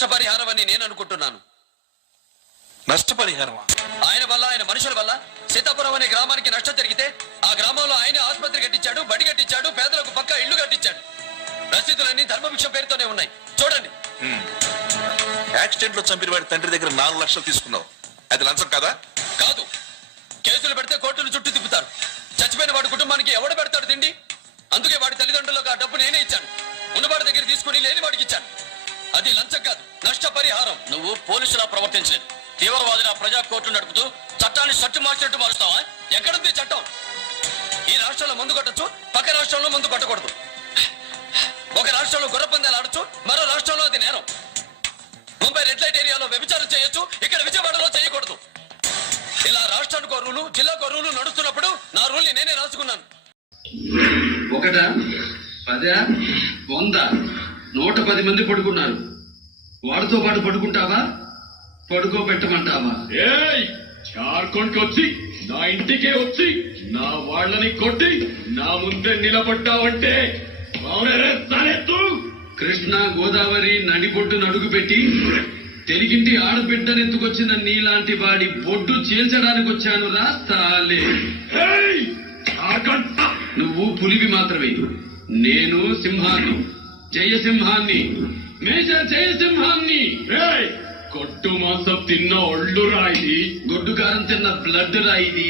నష్టపరిహారం అని నేను అనుకుంటున్నాను. నష్టపరిహారమా? ఆయన వల్ల, ఆయన మనుషుల వల్ల సీతాపురం అనే గ్రామానికి నష్టం జరిగితే ఆ గ్రామంలో ఆయన ఆసుపత్రి కట్టించాడు, బడి కట్టించాడు, పేదలకు పక్క ఇళ్లు కట్టించాడు. రసీదులన్నీ ధర్మభిక్ష పేరుతోనే ఉన్నాయి, చూడండి. యాక్సిడెంట్ లో చంపిన వాడి తండ్రి దగ్గర 4 లక్షలు తీసుకున్నావు, అది లంచం కాదా? కాదు, కేసులు పెడితే కోర్టులు చుట్టూ తిప్పుతారు. చచ్చిపోయిన వాడి కుటుంబానికి ఎవడు పెడతాడు తిండి? అందుకే వాడి తల్లిదండ్రులకు ఆ డబ్బు నేనే ఇచ్చాను. ఉన్నవాడి దగ్గర తీసుకుని లేని వాడికి ఇచ్చాను. అది లంచం కాదు, నష్టపరిహారం. నువ్వు పోలీసులా ప్రవర్తించలేదు, తీవ్రవాదిలా ప్రజా కోర్టు నడుపుతూ చట్టాన్ని సట్టు మార్చినట్టు మారుస్తావా? ఎక్కడుంది చట్టం? ఈ రాష్ట్రంలో ముందు కొట్టచ్చు, పక్క రాష్ట్రంలో ముందు కొట్టకూడదు. ఒక రాష్ట్రంలో గుర్రపందాలు ఆడచ్చు, మరో రాష్ట్రంలో అది నేరం. ముంబై రెడ్ లైట్ ఏరియాలో వ్యభిచారం చేయొచ్చు, ఇక్కడ విజయవాడలో చేయకూడదు. ఇలా రాష్ట్రానికి రూలు, జిల్లాకు రూలు నడుస్తున్నప్పుడు నా రూల్ని నేనే రాసుకున్నాను. 1, 10, 100, 110 మంది పడుకున్నారు. వాడితో పాటు పడుకుంటావా, పడుకోబెట్టమంటావా? జార్ఖండ్కి వచ్చి నా ఇంటికే వచ్చి నా వాళ్ళని కొట్టి నా ముందే నిలబడ్డావంటే కృష్ణా గోదావరి నడిబొడ్డు నడుగు పెట్టి తెలుగింటి ఆడబిడ్డనెత్తుకొచ్చిన నీలాంటి వాడి బొడ్డు చీల్చడానికి వచ్చాను రా తాలే. నువ్వు పులివి మాత్రమే, నేను సింహాన్ని, జయసింహాన్ని, మేజర్ జయసింహాన్ని. కొట్టు మాంసం తిన్న ఒళ్ళు రాయి, గొడ్డు కారం తిన్న బ్లడ్ రాయిది.